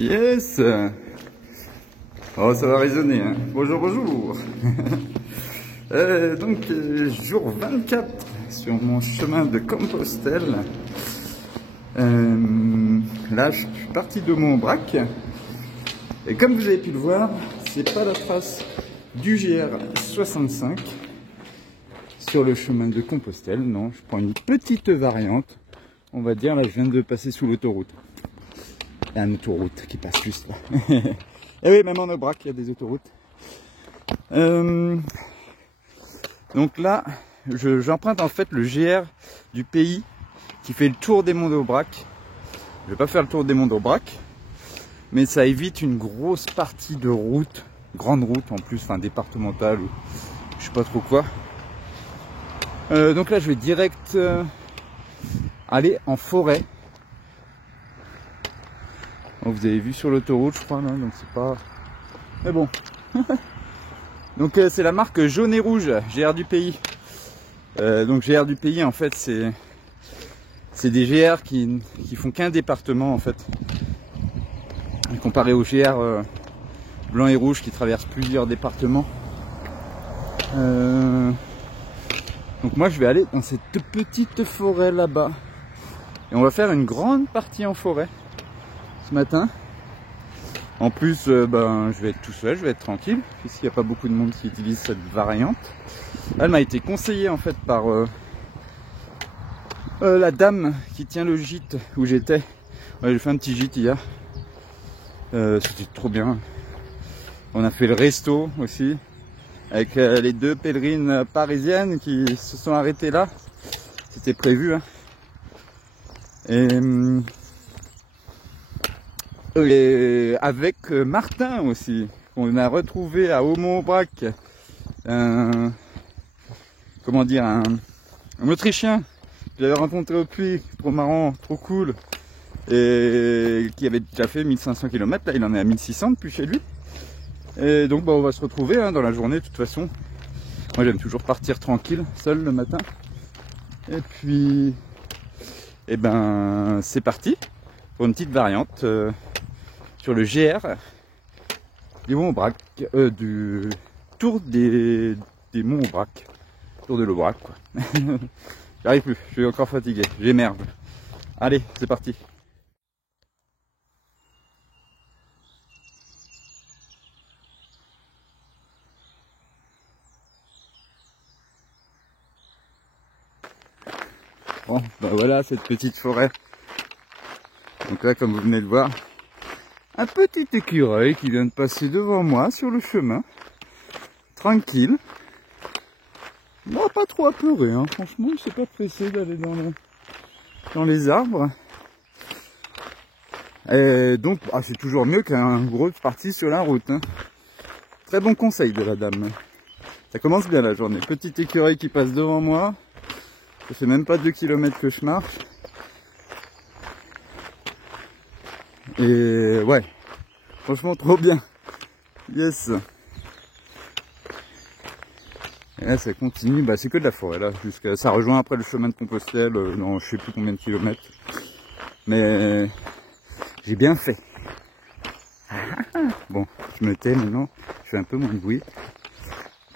Yes. Oh, ça va résonner, hein. Bonjour, bonjour. Jour 24 sur mon chemin de Compostelle. Là, je suis parti de Montaubrac. Et comme vous avez pu le voir, c'est pas la trace du GR65 sur le chemin de Compostelle. Non, je prends une petite variante. On va dire, là, je viens de passer sous l'autoroute. Il y a une autoroute qui passe juste là. Et oui, même en Aubrac, il y a des autoroutes. Donc là, j'emprunte en fait le GR du pays qui fait le tour des monts d'Aubrac. Je vais pas faire le tour des monts d'Aubrac, mais ça évite une grosse partie de route, grande route en plus, enfin départementale ou je sais pas trop quoi. Donc là, je vais direct aller en forêt. Donc, vous avez vu sur l'autoroute, je crois, là, donc c'est pas... Mais bon. Donc c'est la marque jaune et rouge, GR du pays. Donc GR du pays, en fait, c'est des GR qui font qu'un département, en fait. Comparé au GR blanc et rouge qui traverse plusieurs départements. Donc moi, je vais aller dans cette petite forêt là-bas. Et on va faire une grande partie en forêt ce matin. En plus, je vais être tout seul, je vais être tranquille, puisqu'il n'y a pas beaucoup de monde qui utilise cette variante. Elle m'a été conseillée en fait par la dame qui tient le gîte où j'étais. Ouais, j'ai fait un petit gîte hier. C'était trop bien. On a fait le resto aussi, avec les deux pèlerines parisiennes qui se sont arrêtées là. C'était prévu, hein. Et avec Martin aussi, qu'on a retrouvé à Montaubrac, un Autrichien que j'avais rencontré au puits, trop marrant, trop cool, et qui avait déjà fait 1500 km, là il en est à 1600 depuis chez lui. Et donc on va se retrouver dans la journée de toute façon. Moi j'aime toujours partir tranquille, seul le matin. Et puis, c'est parti pour une petite variante. Sur le GR du Montaubrac, du tour des monts Aubrac, tour de l'Aubrac quoi. J'arrive plus, je suis encore fatigué, j'émerge. Allez, c'est parti. Bon, voilà cette petite forêt. Donc là, comme vous venez de voir, un petit écureuil qui vient de passer devant moi sur le chemin. Tranquille. Bon, pas trop apeuré, hein. Franchement, je ne suis pas pressé d'aller dans les arbres. Et donc, c'est toujours mieux qu'un gros parti sur la route, hein. Très bon conseil de la dame. Ça commence bien la journée. Petit écureuil qui passe devant moi. Ça fait même pas 2 km que je marche. Et ouais, franchement trop bien. Yes. Et là ça continue, c'est que de la forêt là, jusqu'à ça rejoint après le chemin de Compostelle, dans je sais plus combien de kilomètres. Mais j'ai bien fait. Bon, je me tais maintenant, je fais un peu moins de bruit.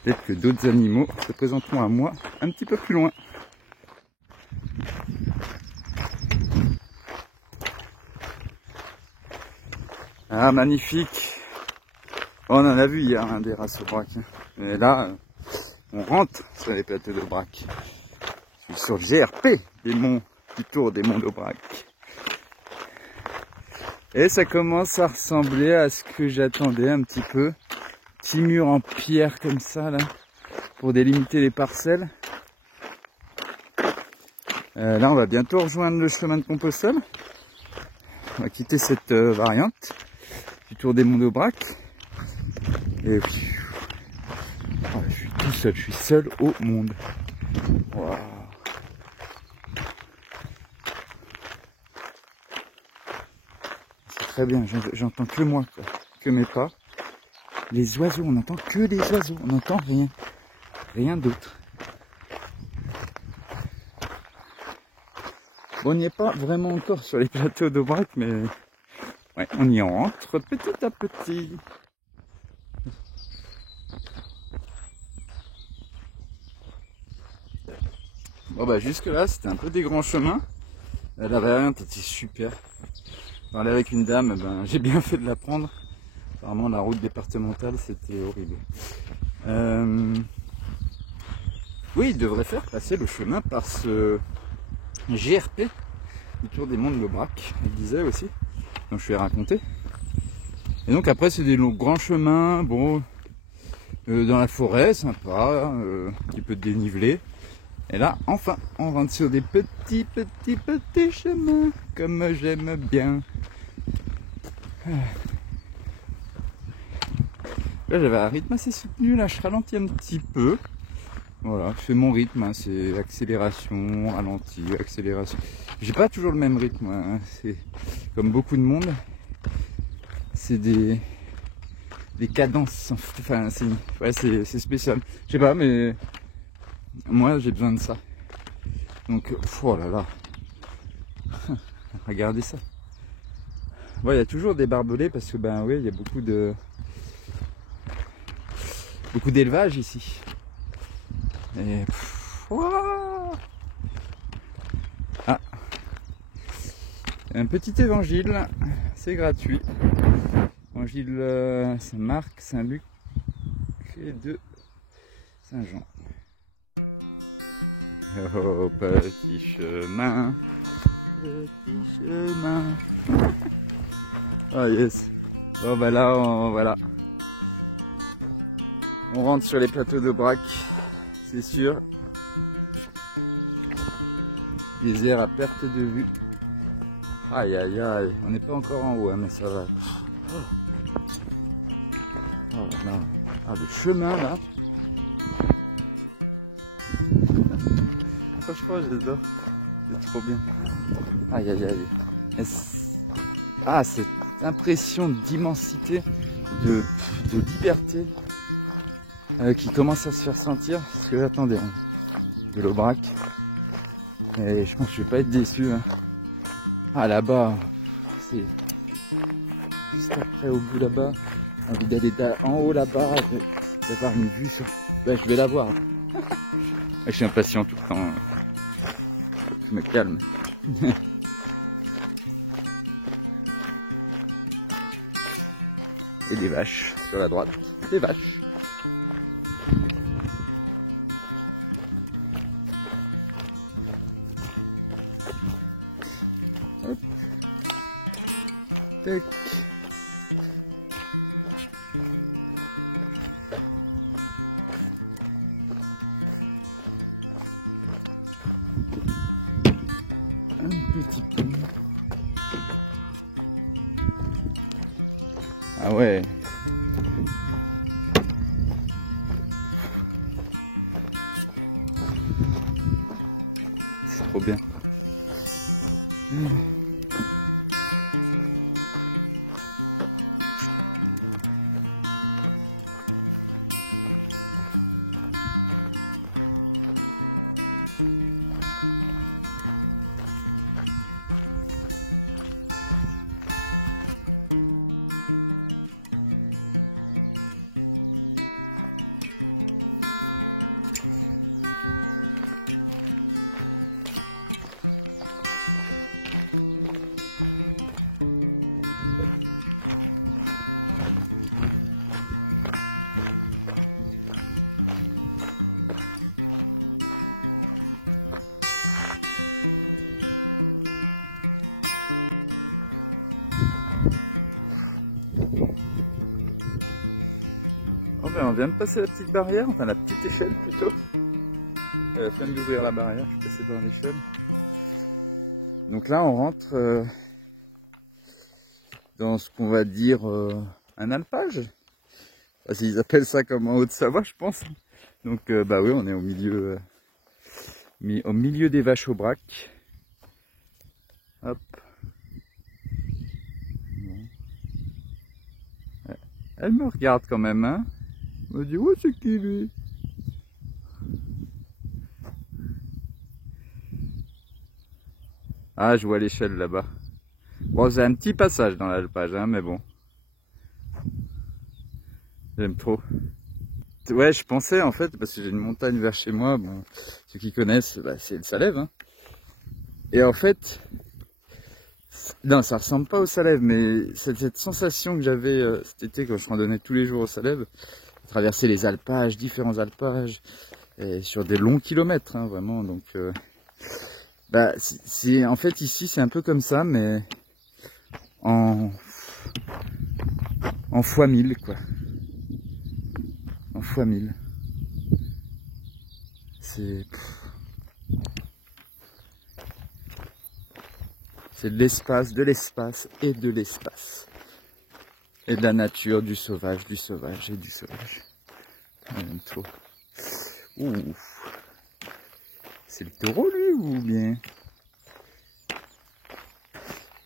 Peut-être que d'autres animaux se présenteront à moi un petit peu plus loin. Ah, magnifique. On en a vu hier des races Aubrac. Mais là, on rentre sur les plateaux d'Aubrac. Je suis sur le GRP des monts, du tour des monts d'Aubrac. Et ça commence à ressembler à ce que j'attendais un petit peu. Petit mur en pierre comme ça, là, pour délimiter les parcelles. Là, on va bientôt rejoindre le chemin de Compostelle. On va quitter cette variante du tour des monts d'Aubrac. Et je suis tout seul, je suis seul au monde. Wow. C'est très bien, j'entends que moi, quoi, que mes pas. Les oiseaux, on n'entend que les oiseaux, on n'entend rien, rien d'autre. Bon, on n'y est pas vraiment encore sur les plateaux d'Aubrac, mais Ouais, on y rentre petit à petit. Bon bah jusque là c'était un peu des grands chemins. La variante était super. Parler avec une dame, ben, j'ai bien fait de la prendre. Apparemment la route départementale c'était horrible. Oui, il devrait faire passer le chemin par ce GRP, le Tour des Monts de l'Aubrac, il disait aussi, donc je lui ai raconté. Et donc après c'est des grands chemins, bon, dans la forêt, sympa, un petit peu de dénivelé. Et là, enfin, on rentre sur des petits chemins, comme j'aime bien. Là j'avais un rythme assez soutenu, là je ralentis un petit peu. Voilà, je fais mon rythme, hein, c'est accélération, ralenti, accélération. J'ai pas toujours le même rythme, hein, c'est comme beaucoup de monde. C'est des cadences, enfin c'est spécial. Je sais pas, mais moi j'ai besoin de ça. Donc, oh là là, regardez ça. Bon, il y a toujours des barbelés parce que ben oui, il y a beaucoup d'élevage ici. Et ah, un petit évangile, c'est gratuit. Évangile Saint-Marc, Saint-Luc et de Saint-Jean. Oh, petit chemin, petit chemin. Ah yes. Bon bah là, voilà. On rentre sur les plateaux d'Aubrac, c'est sûr. Des airs à perte de vue. Aïe aïe aïe, on n'est pas encore en haut, hein, mais ça va. Oh là. Ah, le chemin là. Franchement, j'adore. C'est trop bien. Aïe aïe aïe. Ah, cette impression d'immensité, de liberté qui commence à se faire sentir. Parce que attendez, hein, de l'Aubrac. Et je pense que je vais pas être déçu. Hein. Ah là-bas, c'est juste après au bout là-bas. Envie d'aller en haut là-bas, d'avoir une vue sur. Ben, je vais la voir. Je suis impatient tout le temps. Je me calme. Et des vaches sur la droite. Des vaches. Hop. Tac. Un petit peu. Ah ouais. C'est trop bien. Oh ben on vient de passer la petite barrière, enfin la petite échelle plutôt. Elle vient d'ouvrir la barrière, je suis passé dans l'échelle. Donc là on rentre dans ce qu'on va dire un alpage. Enfin, ils appellent ça comme en Haute-Savoie je pense. Donc bah oui on est au milieu des vaches au brac. Hop. Bon. Elle me regarde quand même, hein. Elle me dit ouais c'est qui lui? Ah je vois l'échelle là-bas. Bon, c'est un petit passage dans l'alpage, hein, mais bon. J'aime trop. Ouais, je pensais en fait, parce que j'ai une montagne vers chez moi, bon, ceux qui connaissent, bah, c'est le Salève. Hein. Et en fait, non, ça ressemble pas au Salève, mais cette sensation que j'avais cet été quand je randonnais tous les jours au Salève, traverser les alpages, différents alpages, et sur des longs kilomètres, hein, vraiment. Donc, bah, en fait ici c'est un peu comme ça, mais en fois 1000 quoi. En fois 1000. C'est de l'espace, de l'espace et de l'espace. Et de la nature, du sauvage et du sauvage. J'aime trop. Ouh. C'est le taureau lui ou bien?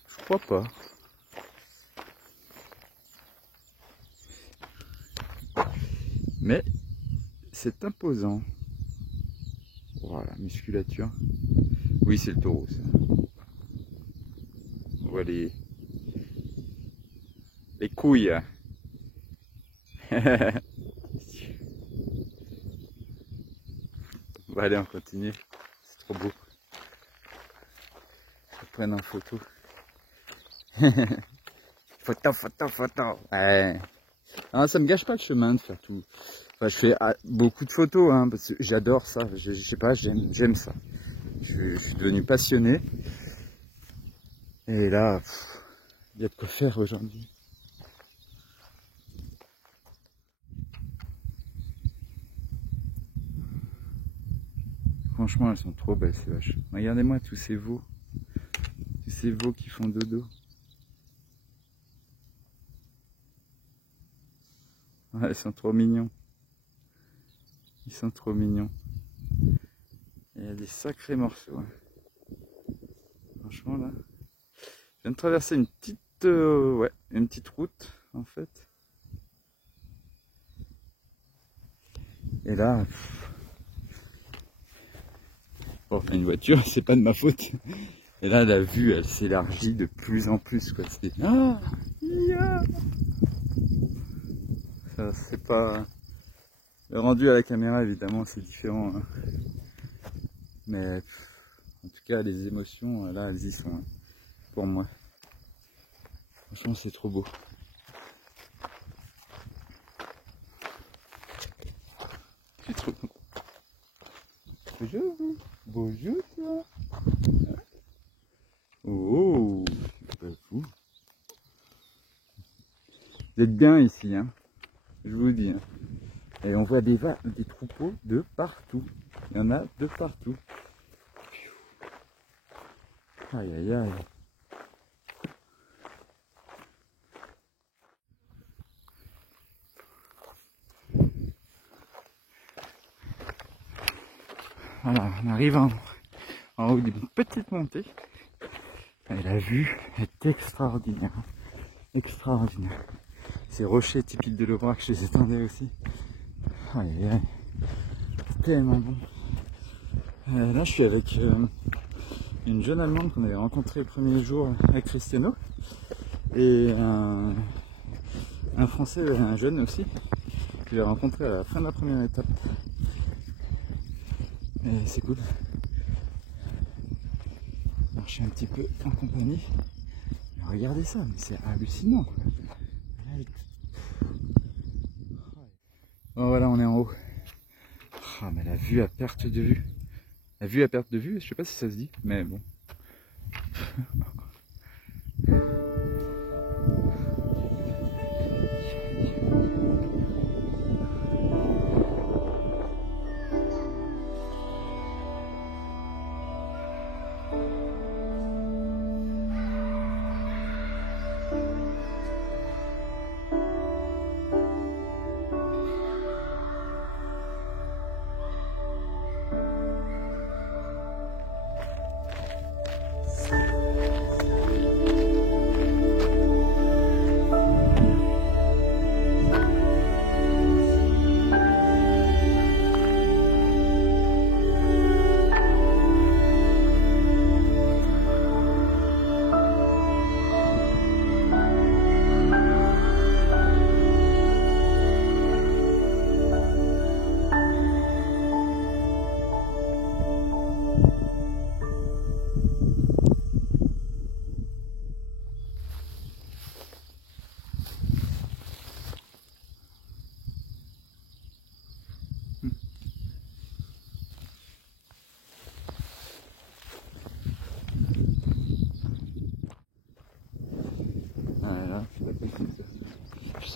Je crois pas. Mais c'est imposant. Voilà, musculature. Oui, c'est le taureau, ça. On voit les couilles. Bon, allez, on continue. C'est trop beau. Je vais prendre en photo. Photo. Ouais. Non, ça me gâche pas le chemin de faire tout. Enfin, je fais beaucoup de photos, hein, parce que j'adore ça. Je sais pas, j'aime ça. Je suis devenu passionné. Et là, il y a de quoi faire aujourd'hui. Franchement, elles sont trop belles ces vaches. Regardez-moi tous ces veaux. Tous ces veaux qui font dodo. Ouais, ils sont trop mignons. Ils sont trop mignons. Il y a des sacrés morceaux. Hein. Franchement là. Je viens de traverser une petite route en fait. Et là, bon, une voiture, c'est pas de ma faute. Et là, la vue, elle s'élargit de plus en plus, quoi. C'est c'est pas le rendu à la caméra, évidemment, c'est différent. Hein. Mais en tout cas, les émotions, là, elles y sont hein, pour moi. Franchement, c'est trop beau. C'est trop beau. Bonjour, toi. Oh, c'est pas fou. Vous êtes bien ici, hein. Je vous dis. Hein. Et on voit des troupeaux de partout. Il y en a de partout. Aïe aïe aïe. Voilà, on arrive en haut d'une petite montée. Et la vue est extraordinaire. Extraordinaire. Ces rochers typiques de l'Aubrac, je les attendais aussi. Aïe aïe aïe. Tellement bon. Là, je suis avec une jeune Allemande qu'on avait rencontrée le premier jour avec Cristiano. Et un Français, un jeune aussi, que j'ai rencontré à la fin de la première étape. Et c'est cool. Marcher un petit peu en compagnie. Mais regardez ça, mais c'est hallucinant. Quoi. Bon voilà, on est en haut. Ah mais la vue à perte de vue. La vue à perte de vue, je sais pas si ça se dit, mais bon.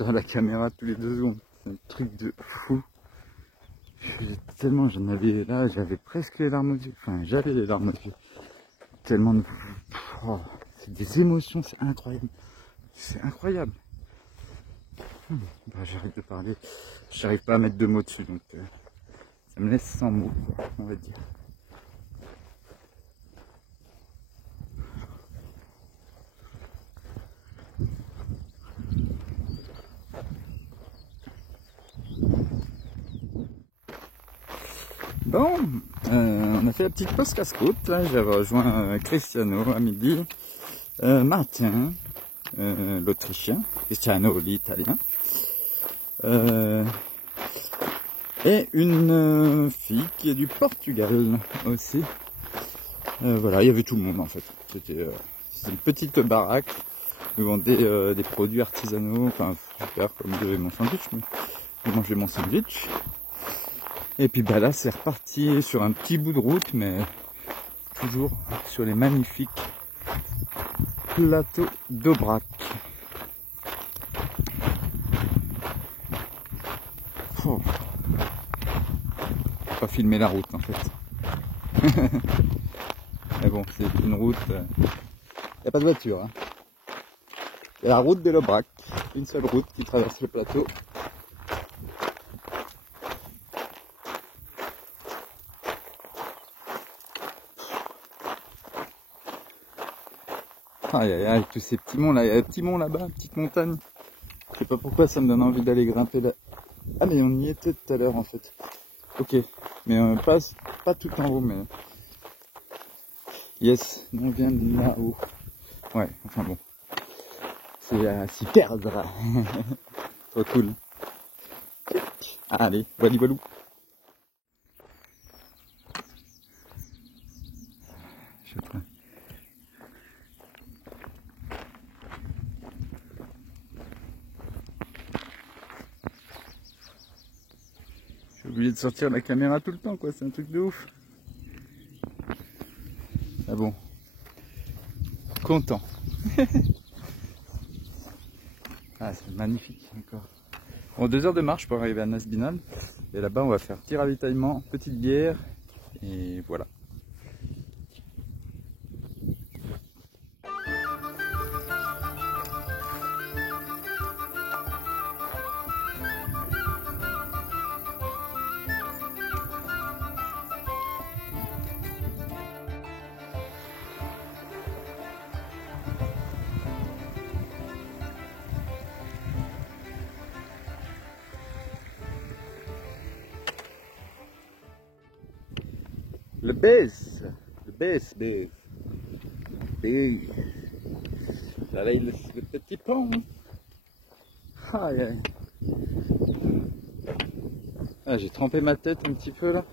sortir la caméra tous les 2 secondes. C'est un truc de fou. Tellement j'en avais là, j'avais presque les larmes aux yeux. Enfin, j'avais les larmes aux yeux. Tellement de... Oh, c'est des émotions, c'est incroyable. C'est incroyable. Bah, j'arrête de parler. J'arrive pas à mettre 2 mots dessus, donc ça me laisse sans mots, on va dire. Bon, on a fait la petite pause casse-croûte. Là, j'ai rejoint Cristiano à midi, Martin, l'Autrichien, Cristiano, l'Italien, et une fille qui est du Portugal aussi. Voilà, il y avait tout le monde en fait. C'était une petite baraque où vendait des produits artisanaux, enfin super, comme de mon sandwich, mais j'ai mangé mon sandwich. Et puis bah là c'est reparti sur un petit bout de route, mais toujours sur les magnifiques plateaux d'Aubrac. Oh. Pas filmer la route en fait. Mais bon, c'est une route. Il n'y a pas de voiture. Hein. Il y a la route de l'Aubrac, une seule route qui traverse le plateau. Aïe aïe aïe, tous ces petits monts là, il y a un petit mont là-bas, une petite montagne. Je sais pas pourquoi ça me donne envie d'aller grimper là. Ah mais on y était tout à l'heure en fait. Ok, mais pas tout en haut, mais... Yes, on vient de là-haut. Ouais, enfin bon. C'est à s'y perdre. Trop cool. Allez, voilà, voilà. Je sais pas. J'ai oublié de sortir la caméra tout le temps, quoi. C'est un truc de ouf. Ah bon. Content. Ah, c'est magnifique encore. Bon, 2 heures de marche pour arriver à Nasbinal. Et là-bas, on va faire petit ravitaillement, petite bière. Et voilà. Le base. Là, il le petit pont. Aïe, aïe. Ah, j'ai trempé ma tête un petit peu là.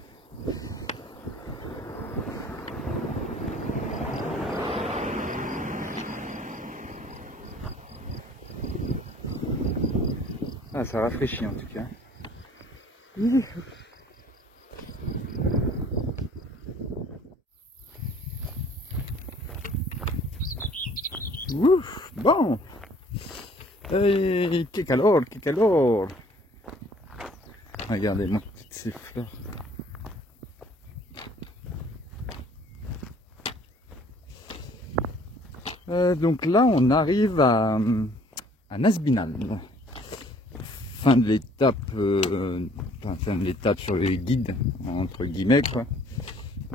Ah, ça rafraîchit en tout cas. Ouf, bon. Hey, que calor, que calor. Regardez-moi toutes ces fleurs. Donc là, on arrive à Nasbinal. Fin de l'étape, fin de l'étape sur les guides, entre guillemets quoi.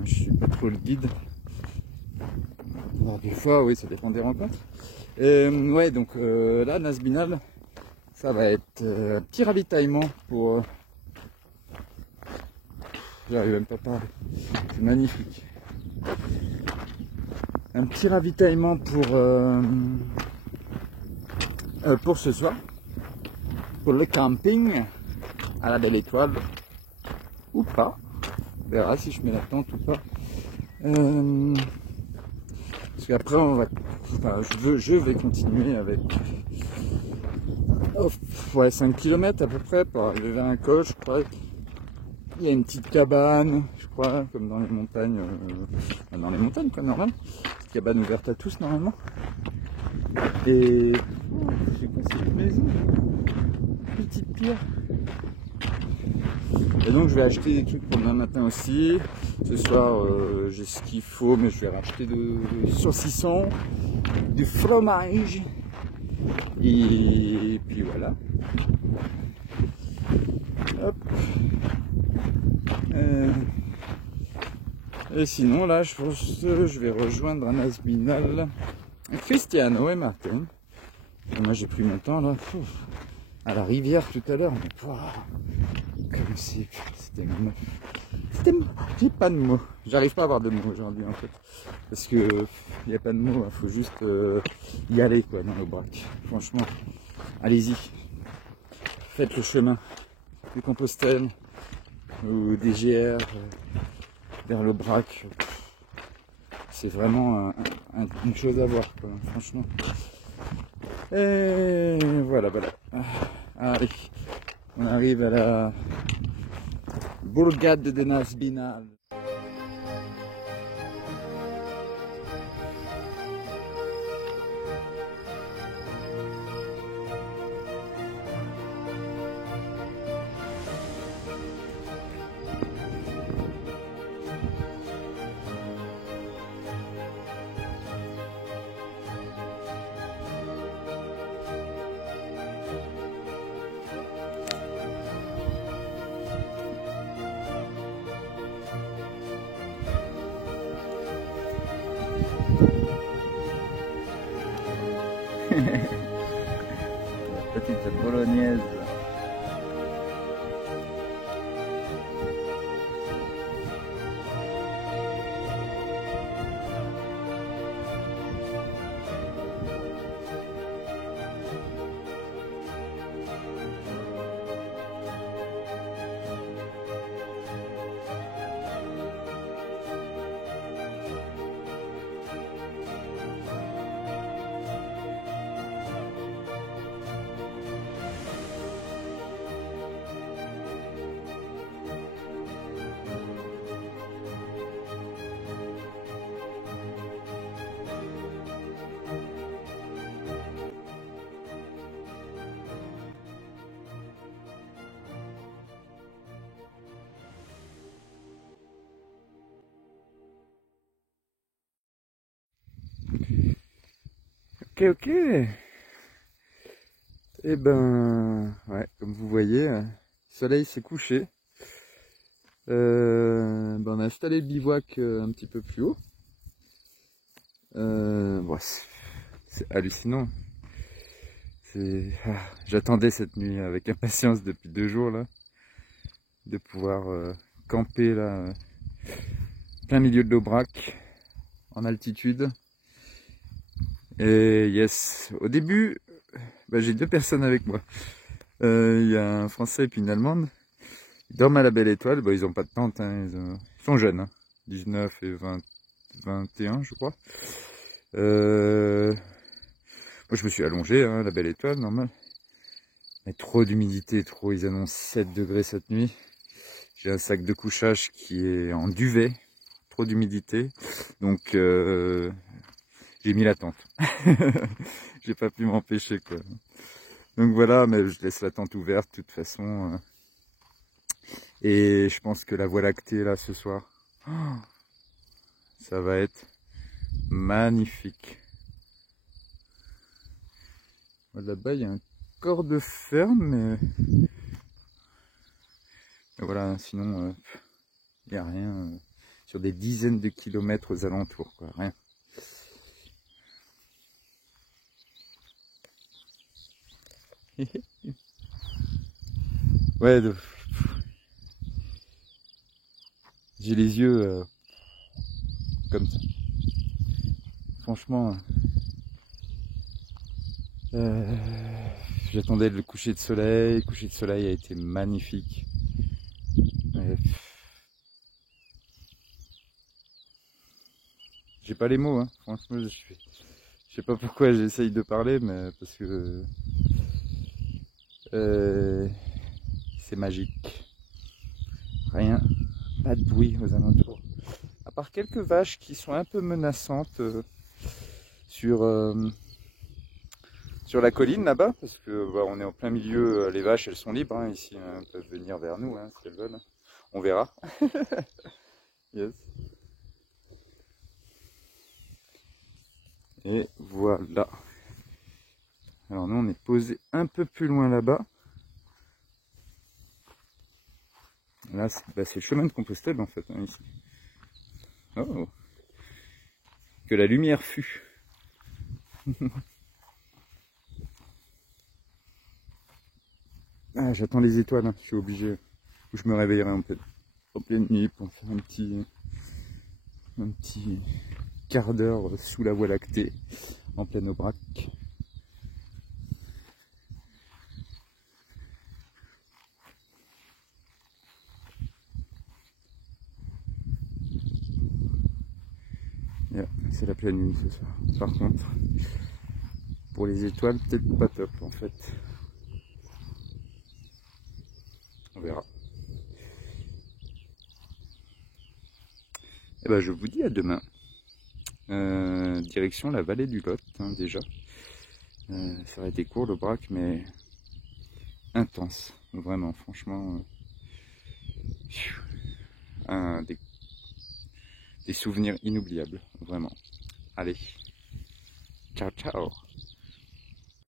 Je suis pas trop le guide. Alors, des fois, oui, ça dépend des rencontres. Ouais, donc là, Nasbinal, ça va être un petit ravitaillement pour... J'arrive même pas à parler. C'est magnifique. Un petit ravitaillement pour ce soir. Pour le camping à la Belle Étoile. Ou pas. On verra si je mets la tente ou pas. Parce qu'après, on va... Enfin, je vais continuer avec... ouais, 5 km à peu près pour arriver vers un col, je crois. Il y a une petite cabane, je crois, comme dans les montagnes. Dans les montagnes, quoi, normal. Cabane ouverte à tous normalement. Et C'est quoi cette maison? Petite pierre. Et donc je vais acheter des trucs pour demain matin aussi. Ce soir j'ai ce qu'il faut, mais je vais racheter de saucisson, du fromage. Et puis voilà. Hop. Et sinon là je pense que je vais rejoindre un Asbinal, Cristiano et Martin. Et moi j'ai pris mon temps là à la rivière tout à l'heure, mais comme c'était j'ai pas de mots, j'arrive pas à avoir de mots aujourd'hui en fait, parce que il n'y a pas de mots, il faut juste y aller quoi dans l'Aubrac. Franchement, allez-y, faites le chemin du Compostelle ou des GR vers l'Aubrac. C'est vraiment une chose à voir quoi, franchement. Et voilà. Allez, on arrive à la bourgade de Nasbinal. Petite bolognaise. Ok. Et ben, ouais, comme vous voyez, le soleil s'est couché. On a installé le bivouac un petit peu plus haut. Bon, c'est hallucinant. J'attendais cette nuit avec impatience depuis 2 jours là, de pouvoir camper là, plein milieu de l'Aubrac, en altitude. Et yes, au début, j'ai 2 personnes avec moi. Il y a un Français et puis une Allemande. Ils dorment à la Belle Étoile. Ils n'ont pas de tente, hein. Ils sont jeunes, hein. 19 et 21 je crois. Moi je me suis allongé, hein, à la Belle Étoile, normal. Mais trop d'humidité, ils annoncent 7 degrés cette nuit. J'ai un sac de couchage qui est en duvet. Trop d'humidité. Donc j'ai mis la tente. J'ai pas pu m'empêcher quoi. Donc voilà, mais je laisse la tente ouverte de toute façon. Et je pense que la Voie lactée là ce soir, ça va être magnifique. Là-bas il y a un corps de ferme, mais voilà, sinon il n'y a rien sur des dizaines de kilomètres aux alentours, quoi, rien. Ouais, j'ai les yeux comme ça. Franchement, j'attendais le coucher de soleil. Le coucher de soleil a été magnifique. J'ai pas les mots, hein. Franchement, je sais pas pourquoi j'essaye de parler, mais parce que c'est magique. Rien, pas de bruit aux alentours. À part quelques vaches qui sont un peu menaçantes sur sur la colline là-bas, parce que bah, on est en plein milieu, les vaches elles sont libres hein, ici, hein, elles peuvent venir vers nous hein, si elles veulent. On verra. Yes. Et voilà. Alors nous on est posé un peu plus loin là-bas. Là c'est le chemin de Compostelle en fait, hein, ici. Oh. Que la lumière fût. Ah, j'attends les étoiles, hein. Je suis obligé. Ou je me réveillerai en pleine nuit pour faire un petit quart d'heure sous la Voie lactée, en pleine Aubrac. Yeah, c'est la pleine lune ce soir. Par contre, pour les étoiles, peut-être pas top en fait. On verra. Et ben je vous dis à demain. Direction la vallée du Lot, hein, déjà. Ça aurait été court l'Aubrac, mais intense, vraiment, franchement. Des souvenirs inoubliables, vraiment. Allez, ciao ciao.